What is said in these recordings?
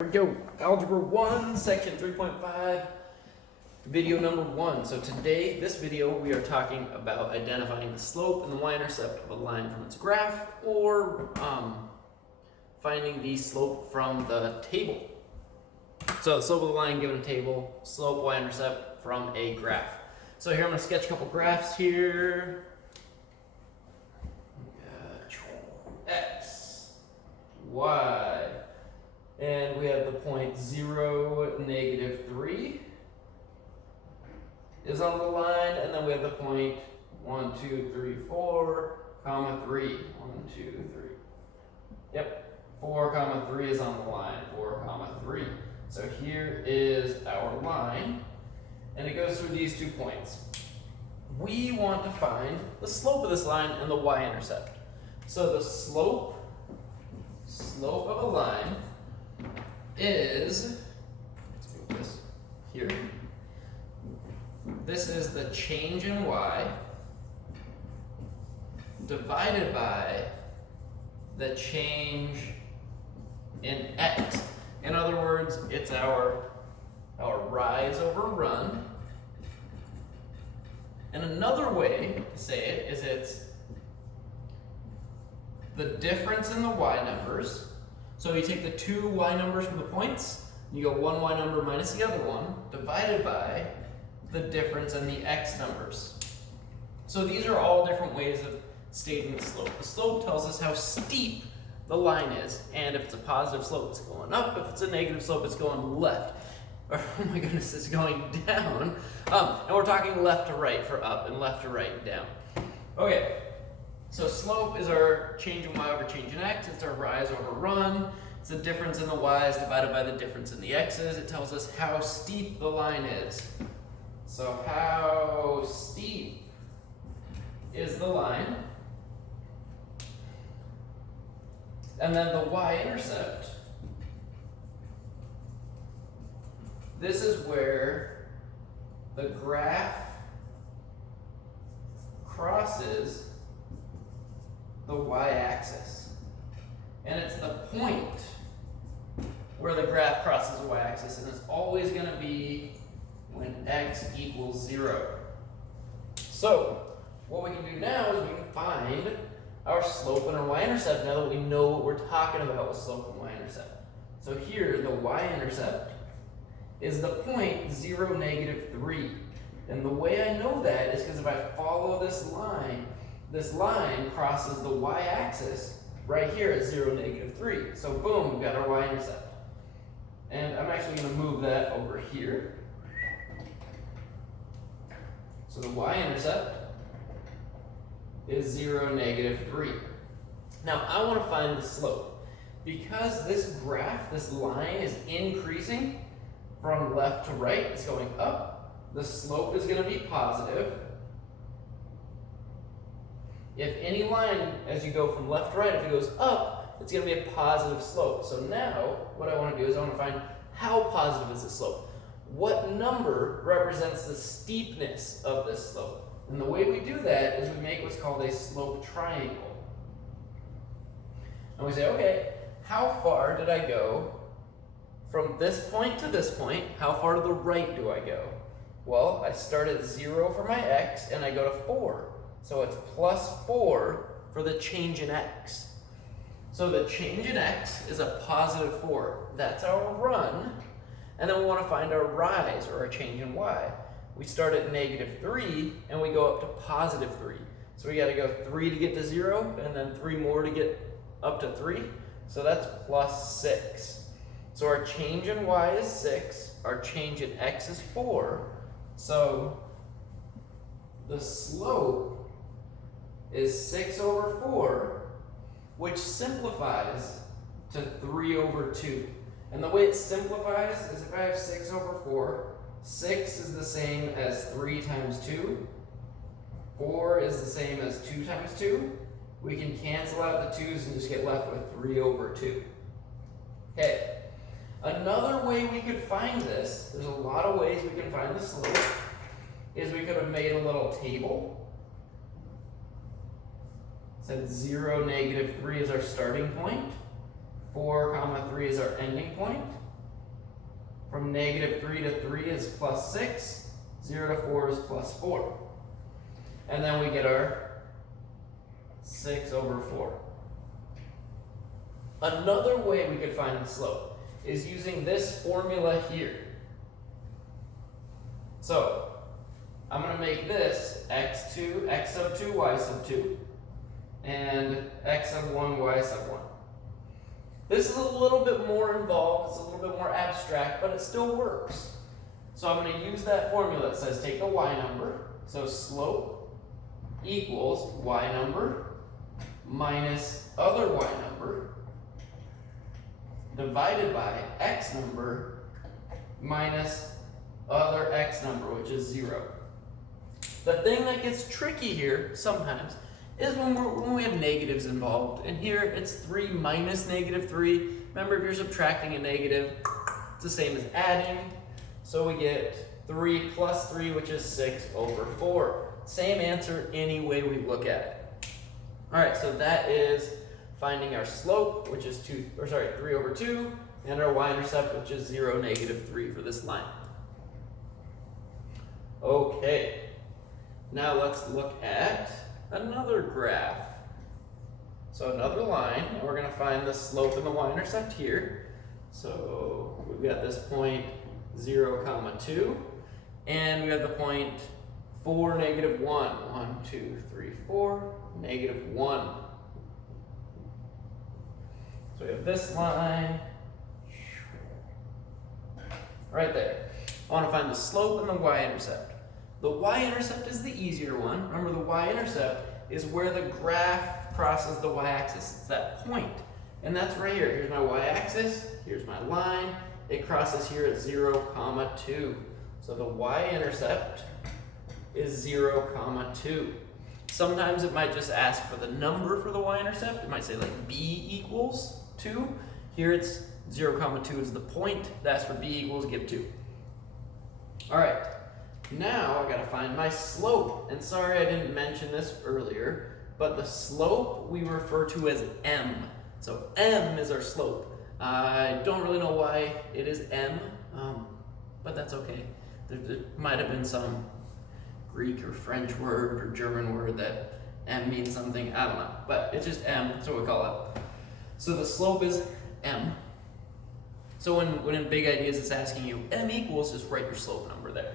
Here we go. Algebra 1, section 3.5, video number 1. So today, this video, we are talking about identifying the slope and the y-intercept of a line from its graph, or finding the slope from the table. So the slope of the line given a table, slope, y-intercept from a graph. So here I'm going to sketch a couple graphs here. X, y. And we have the point 0, -3 is on the line, and then we have the point 1, 2, 3, 4, comma 3. 1, 2, 3. Yep, 4, comma 3 is on the line. 4, comma 3. So here is our line, and it goes through these 2 points. We want to find the slope of this line and the y-intercept. So the slope of a line is, let's move this here. This is the change in y divided by the change in x. In other words, it's our rise over run. And another way to say it is it's the difference in the y numbers. So you take the 2 y numbers from the points, you go 1 y number minus the other one, divided by the difference in the x numbers. So these are all different ways of stating the slope. The slope tells us how steep the line is, and if it's a positive slope, it's going up. If it's a negative slope, it's going left. Or, oh my goodness, it's going down. And we're talking left to right for up, and left to right down. Okay. So slope is our change in y over change in x. It's our rise over run. It's the difference in the y's divided by the difference in the x's. It tells us how steep the line is. So how steep is the line? And then the y-intercept. This is where the graph crosses the y-axis. And it's the point where the graph crosses the y-axis, and it's always going to be when x equals 0. So what we can do now is we can find our slope and our y-intercept now that we know what we're talking about with slope and y-intercept. So here the y-intercept is the point 0, -3. And the way I know that is because if I follow this line crosses the y-axis right here at 0, -3. So boom, we've got our y-intercept. And I'm actually going to move that over here. So the y-intercept is 0, -3. Now I want to find the slope. Because this graph, this line is increasing from left to right, it's going up, the slope is going to be positive. If any line, as you go from left to right, if it goes up, it's going to be a positive slope. So now, what I want to do is I want to find how positive is the slope. What number represents the steepness of this slope? And the way we do that is we make what's called a slope triangle. And we say, okay, how far did I go from this point to this point? How far to the right do I go? Well, I start at 0 for my x, and I go to 4. So it's +4 for the change in x. So the change in x is a +4. That's our run. And then we want to find our rise, or our change in y. We start at -3, and we go up to +3. So we got to go 3 to get to 0, and then 3 more to get up to 3. So that's +6. So our change in y is 6. Our change in x is 4. So the slope is 6 over 4, which simplifies to 3 over 2. And the way it simplifies is if I have 6 over 4, 6 is the same as 3 times 2. 4 is the same as 2 times 2. We can cancel out the 2's and just get left with 3 over 2. Okay. Another way we could find this, there's a lot of ways we can find the slope, is we could have made a little table. Said 0, -3 is our starting point. 4, 3 is our ending point. from -3 to 3 is +6. 0 to 4 is +4. And then we get our 6 over 4. Another way we could find the slope is using this formula here. So, I'm going to make this x2, x sub 2, y sub 2, and x sub 1, y sub 1. This is a little bit more involved, it's a little bit more abstract, but it still works. So I'm going to use that formula that says take the y number, so slope equals y number minus other y number divided by x number minus other x number, which is 0. The thing that gets tricky here sometimes is when we have negatives involved. And here it's 3 minus -3. Remember, if you're subtracting a negative, it's the same as adding. So we get 3 plus 3, which is 6 over 4. Same answer any way we look at it. All right, so that is finding our slope, which is 3 over 2, and our y-intercept, which is 0, -3 for this line. Okay, now let's look at another graph. So another line, and we're going to find the slope and the y-intercept here. So we've got this point 0, 2, and we have the point 4, -1. 1, 2, 3, 4, -1. So we have this line right there. I want to find the slope and the y-intercept. The y-intercept is the easier one. Remember, the y-intercept is where the graph crosses the y-axis. It's that point. And that's right here. Here's my y-axis. Here's my line. It crosses here at 0, 2. So the y-intercept is 0, 2. Sometimes it might just ask for the number for the y-intercept. It might say like b equals 2. Here it's 0, 2 is the point. It asks for b equals, give 2. All right. Now I gotta find my slope. And sorry I didn't mention this earlier, but the slope we refer to as m. So m is our slope. I don't really know why it is m, but that's okay. There might have been some Greek or French word or German word that m means something, I don't know. But it's just m, that's what we call it. So the slope is m. So when in big ideas it's asking you m equals, just write your slope number there.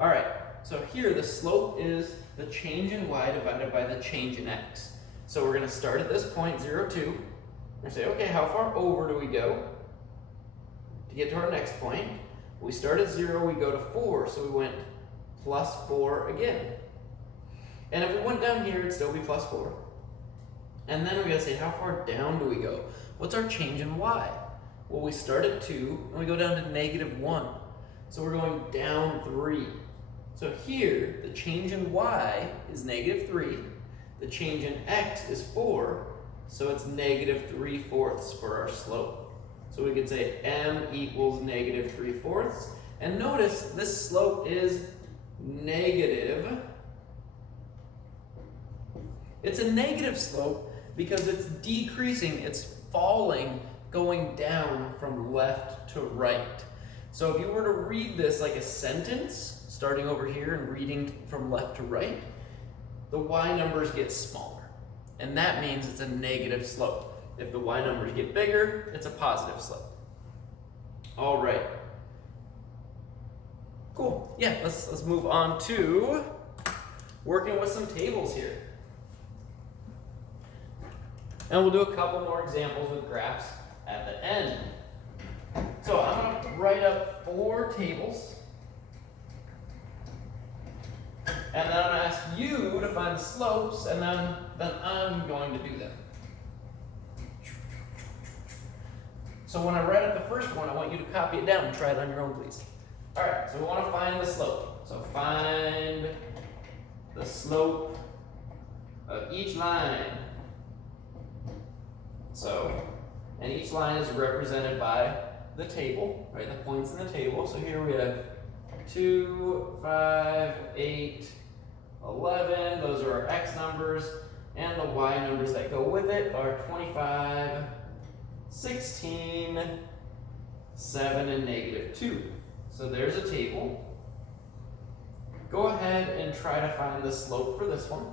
All right, so here the slope is the change in y divided by the change in x. So we're gonna start at this point, 0, 2. We're gonna say, okay, how far over do we go to get to our next point? We start at 0, we go to 4, so we went plus 4 again. And if we went down here, it'd still be plus 4. And then we gotta say, how far down do we go? What's our change in y? Well, we start at 2, and we go down to -1. So we're going down 3. So here, the change in y is -3. The change in x is 4. So it's -3/4 for our slope. So we could say m equals -3/4. And notice this slope is negative. It's a negative slope because it's decreasing, it's falling, going down from left to right. So if you were to read this like a sentence, starting over here and reading from left to right, the y numbers get smaller. And that means it's a negative slope. If the y numbers get bigger, it's a positive slope. All right. Cool. Yeah, let's move on to working with some tables here. And we'll do a couple more examples with graphs at the end. So I'm going to write up 4 tables. And then I'm going to ask you to find the slopes, and then I'm going to do them. So when I write up the first one, I want you to copy it down and try it on your own, please. All right, so we want to find the slope. So find the slope of each line. So, and each line is represented by the table, right? The points in the table. So here we have 2, 5, 8, 11. Those are our x numbers. And the y numbers that go with it are 25, 16, 7, and negative 2. So there's a table. Go ahead and try to find the slope for this one.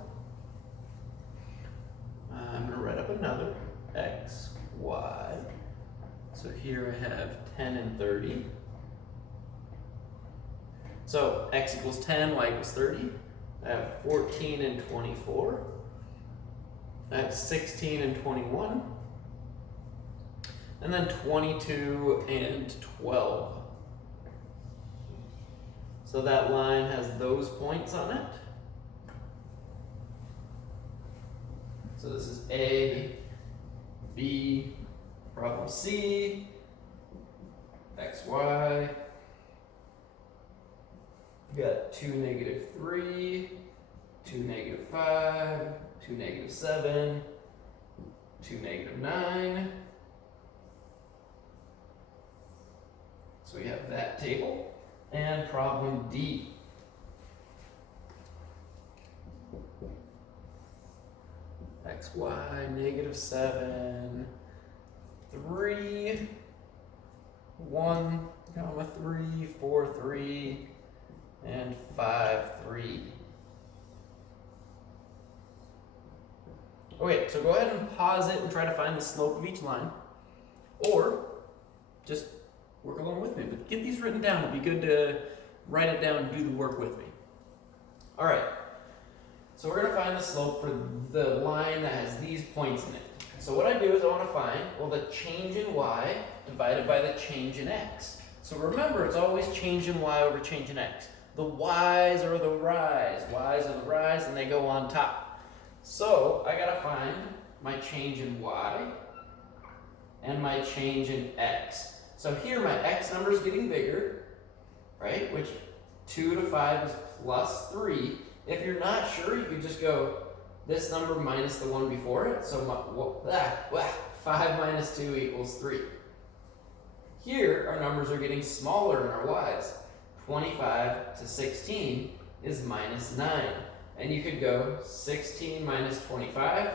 I'm going to write up another x, y. So here I have 10 and 30. So x equals 10, y equals 30. I have 14 and 24. I have 16 and 21. And then 22 and 12. So that line has those points on it. So this is A, B, problem C, x, y. You got 2, negative 3, 2, negative 5, 2, negative 7, 2, negative 9. So we have that table. And problem D. X, y, negative 7, 3, 1, comma 3, 4, 3, and 5, 3. Okay, so go ahead and pause it and try to find the slope of each line. Or just work along with me, but get these written down. It'll be good to write it down and do the work with me. All right, so we're gonna find the slope for the line that has these points in it. So what I do is I wanna find, well, the change in y divided by the change in x. So remember, it's always change in y over change in x. The y's are the rise, and they go on top. So I gotta find my change in y and my change in x. So here my x number is getting bigger, right? Which 2 to 5 is plus 3. If you're not sure, you could just go this number minus the one before it. So 5 minus 2 equals 3. Here, our numbers are getting smaller in our y's. 25 to 16 is minus 9. And you could go 16 minus 25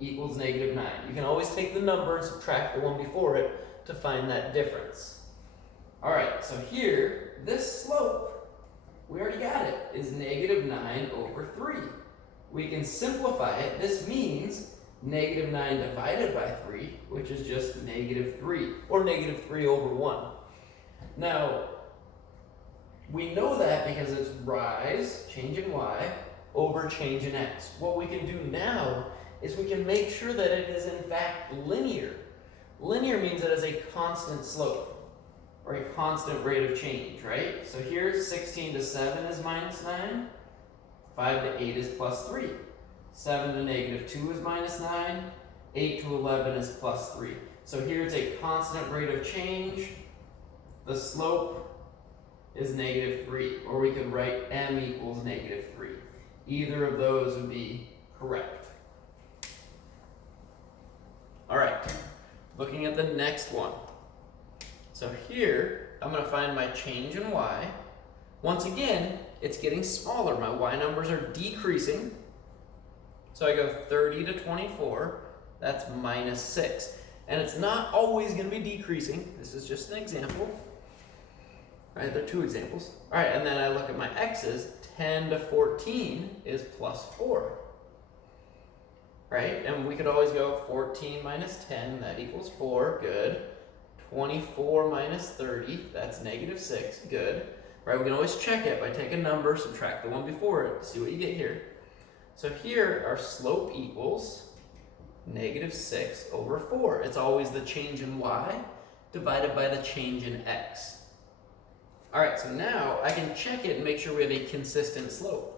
equals negative 9. You can always take the number and subtract the one before it to find that difference. All right, so here, this slope, we already got it, is negative 9 over 3. We can simplify it. This means negative 9 divided by 3, which is just negative 3, or negative 3 over 1. Now, we know that because it's rise, change in y, over change in x. What we can do now is we can make sure that it is in fact linear. Linear means it has a constant slope, or a constant rate of change, right? So here, 16 to 7 is minus 9, 5 to 8 is plus 3, 7 to negative 2 is minus 9, 8 to 11 is plus 3. So here it's a constant rate of change. The slope is negative 3, or we could write m equals negative 3. Either of those would be correct. All right. Looking at the next one. So here, I'm going to find my change in y. Once again, it's getting smaller. My y numbers are decreasing. So I go 30 to 24. That's minus 6. And it's not always going to be decreasing. This is just an example. All right, there are two examples. All right, and then I look at my x's. 10 to 14 is plus 4. Right? And we could always go 14 minus 10, that equals 4, good. 24 minus 30, that's negative 6, good. Right? We can always check it by taking a number, subtract the one before it, see what you get here. So here, our slope equals negative 6 over 4. It's always the change in y divided by the change in x. All right, so now I can check it and make sure we have a consistent slope.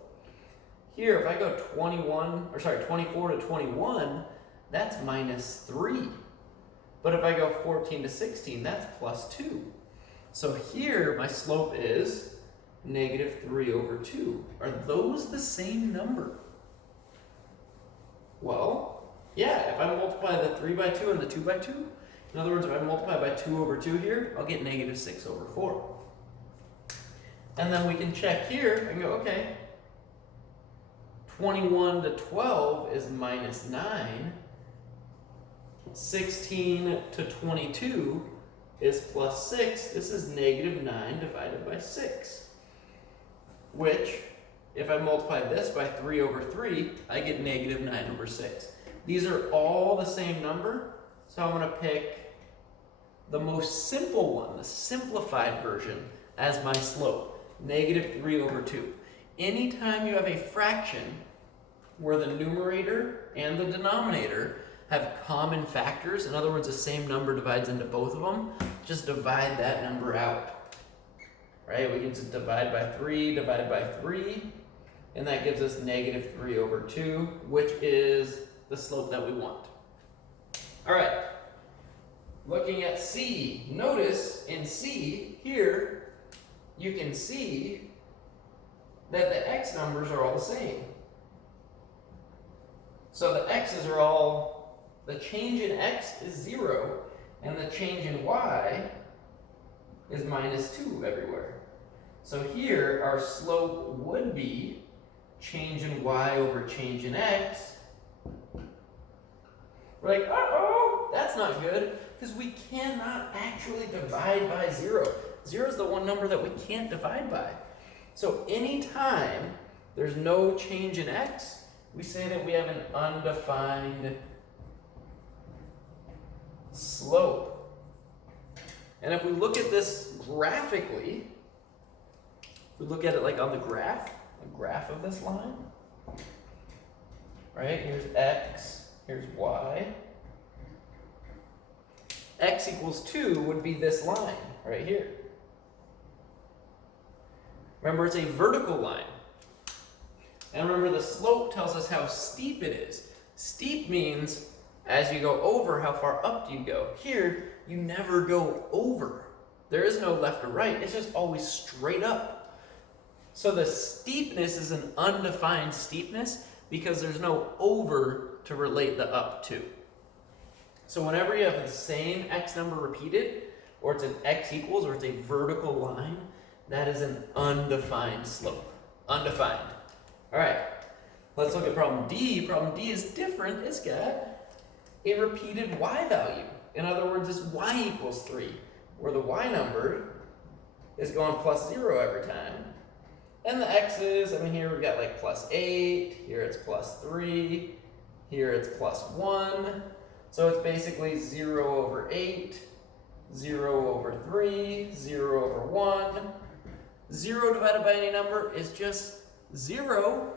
Here, if I go 24 to 21, that's minus 3. But if I go 14 to 16, that's plus 2. So here, my slope is negative 3 over 2. Are those the same number? Well, yeah, if I multiply the 3 by 2 and the 2 by 2, in other words, if I multiply by 2 over 2 here, I'll get negative 6 over 4. And then we can check here and go, okay, 21 to 12 is minus 9. 16 to 22 is plus 6. This is negative 9 divided by 6. Which, if I multiply this by 3 over 3, I get negative 9 over 6. These are all the same number, so I'm going to pick the most simple one, the simplified version, as my slope, negative 3 over 2. Anytime you have a fraction where the numerator and the denominator have common factors, in other words, the same number divides into both of them, just divide that number out. Right? We can just divide by 3 divided by 3, and that gives us negative 3 over 2, which is the slope that we want. All right. Looking at C, notice in C here, you can see that the x numbers are all the same. So the x's are all, the change in x is 0, and the change in y is minus 2 everywhere. So here, our slope would be change in y over change in x. We're like, uh-oh, that's not good, because we cannot actually divide by 0. 0 is the one number that we can't divide by. So anytime there's no change in x, we say that we have an undefined slope. And if we look at this graphically, we look at it like on the graph of this line, right? Here's x, here's y. X equals 2 would be this line right here. Remember, it's a vertical line. And remember, the slope tells us how steep it is. Steep means as you go over, how far up do you go? Here, you never go over. There is no left or right. It's just always straight up. So the steepness is an undefined steepness because there's no over to relate the up to. So whenever you have the same x number repeated, or it's an x equals, or it's a vertical line, that is an undefined slope. Undefined. All right, let's look at problem D. Problem D is different. It's got a repeated y value. In other words, it's y equals 3, where the y number is going plus 0 every time. And the x's, I mean, here we've got like plus 8, here it's plus 3, here it's plus 1. So it's basically 0 over 8, 0 over 3, 0 over 1. 0 divided by any number is just 0.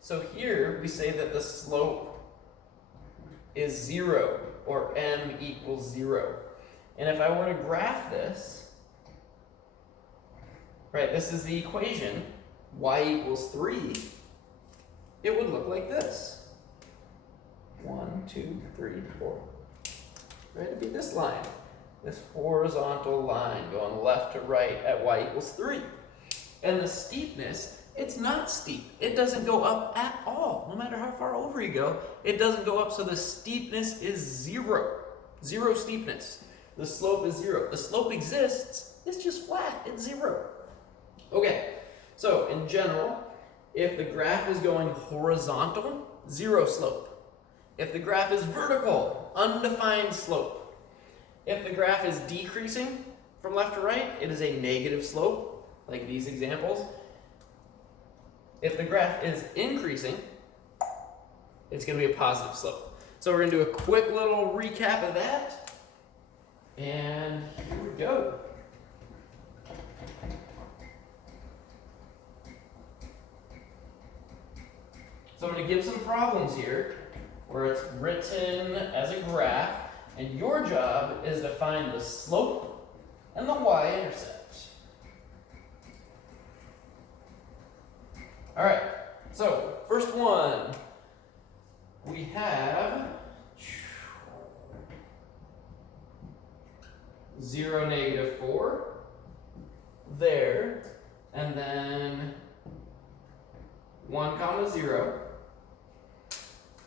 So here we say that the slope is 0, or m equals 0. And if I were to graph this, right, this is the equation, y equals 3, it would look like this. 1, 2, 3, 4. Right, it'd be this line, this horizontal line going left to right at y equals 3. And the steepness, it's not steep. It doesn't go up at all. No matter how far over you go, it doesn't go up, so the steepness is 0. 0 steepness. The slope is 0. The slope exists, it's just flat, it's 0. Okay, so in general, if the graph is going horizontal, 0 slope. If the graph is vertical, undefined slope. If the graph is decreasing from left to right, it is a negative slope, like these examples. If the graph is increasing, it's going to be a positive slope. So we're going to do a quick little recap of that. And here we go. So I'm going to give some problems here where it's written as a graph, and your job is to find the slope and the y-intercept. All right, so first one, we have 0, negative 4 there, and then 1 comma 0.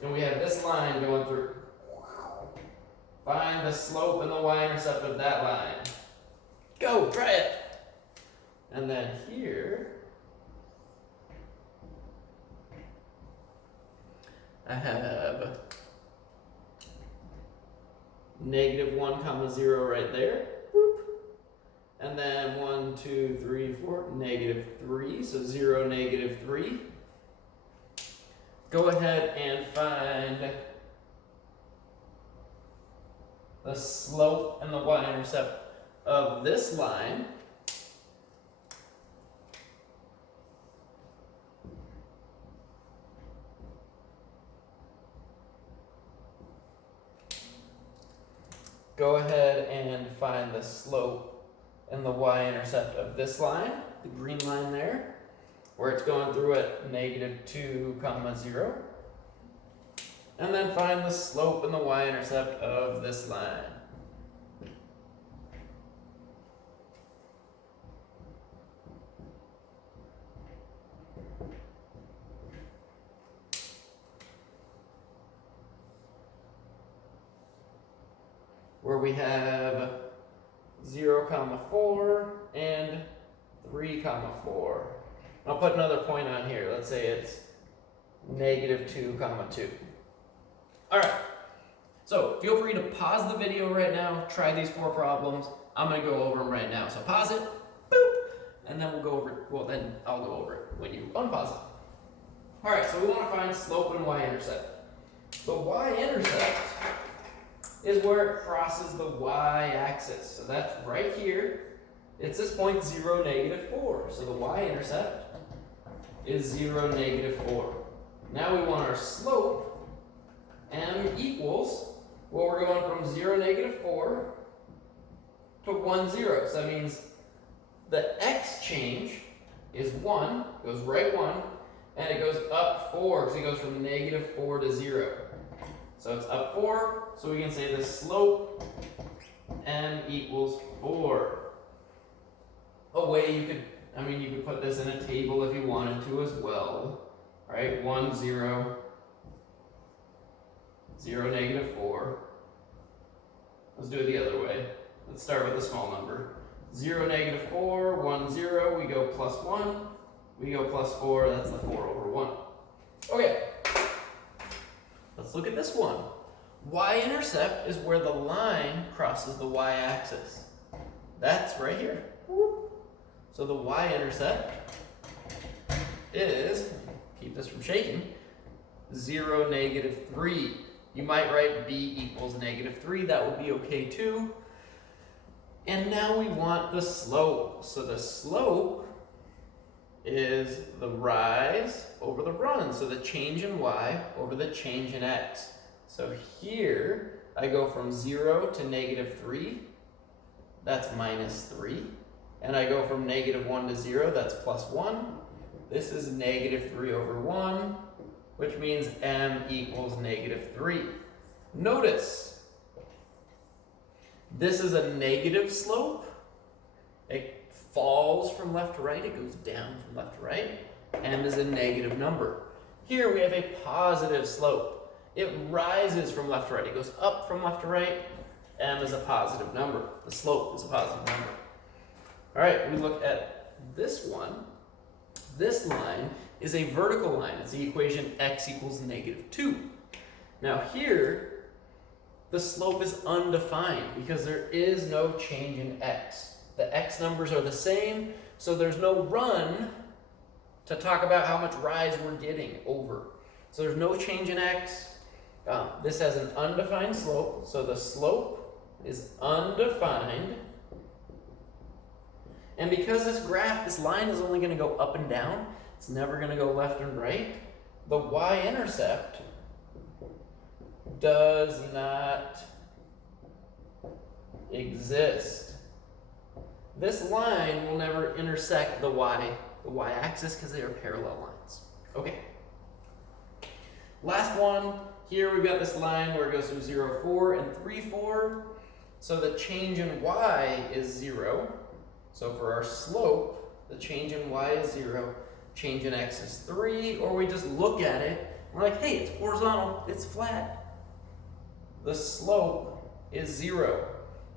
And we have this line going through. Find the slope and the y-intercept of that line. Go, try it. And then here, I have negative 1 comma 0 right there. Boop. And then 1, 2, 3, 4, negative 3. So 0, negative 3. Go ahead and find the slope and the y-intercept of this line. Go ahead and find the slope and the y-intercept of this line, the green line there, where it's going through at negative 2 comma 0. And then find the slope and the y-intercept of this line. Where we have 0 comma 4 and 3 comma 4. I'll put another point on here. Let's say it's negative 2 comma 2. All right, so feel free to pause the video right now, try these 4 problems. I'm gonna go over them right now. So pause it, boop, and then we'll go over it. Well, then I'll go over it when you unpause it. All right, so we wanna find slope and y-intercept. The y-intercept is where it crosses the y-axis. So that's right here. It's this point 0, negative 4. So the y-intercept is 0, negative 4. Now we want our slope. M equals, well, we're going from 0, negative 4 to 1, 0. So that means the x change is 1, goes right 1, and it goes up 4, so it goes from negative 4 to 0. So it's up 4, so we can say the slope M equals 4. A way you could, you could put this in a table if you wanted to as well, right? 1, 0, 0, negative 4. Let's do it the other way. Let's start with a small number. 0, negative 4, 1, 0, we go plus 1, we go plus 4, that's the 4 over 1. Okay, let's look at this one. Y-intercept is where the line crosses the y-axis. That's right here. So the y-intercept is, keep this from shaking, 0, negative 3. You might write b equals negative 3. That would be okay too. And now we want the slope. So the slope is the rise over the run. So the change in y over the change in x. So here I go from 0 to negative 3. That's minus 3. And I go from negative 1 to 0. That's plus 1. This is negative 3 over 1. Which means m equals negative 3. Notice, this is a negative slope. It falls from left to right. It goes down from left to right. M is a negative number. Here we have a positive slope. It rises from left to right. It goes up from left to right. M is a positive number. The slope is a positive number. All right, we look at this one. This line is a vertical line. It's the equation x equals negative 2. Now here, the slope is undefined because there is no change in x. The x numbers are the same, so there's no run to talk about how much rise we're getting over. So there's no change in x. This has an undefined slope, so the slope is undefined. And because this line is only going to go up and down, it's never going to go left and right, the y-intercept does not exist. This line will never intersect the y-axis because they are parallel lines. Okay. Last one, here we've got this line where it goes through 0, 4 and 3, 4. So the change in y is 0. So for our slope, the change in y is 0, change in x is 3, or we just look at it, we're like, hey, it's horizontal, it's flat. The slope is 0.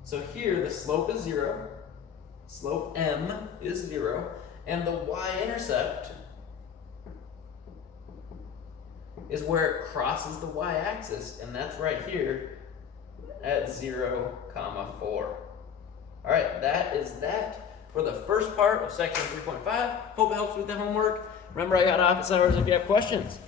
So here, the slope is 0, slope m is 0, and the y-intercept is where it crosses the y-axis, and that's right here. at 0, 4. All right, that is that for the first part of section 3.5. Hope it helps with the homework. Remember, I got office hours if you have questions.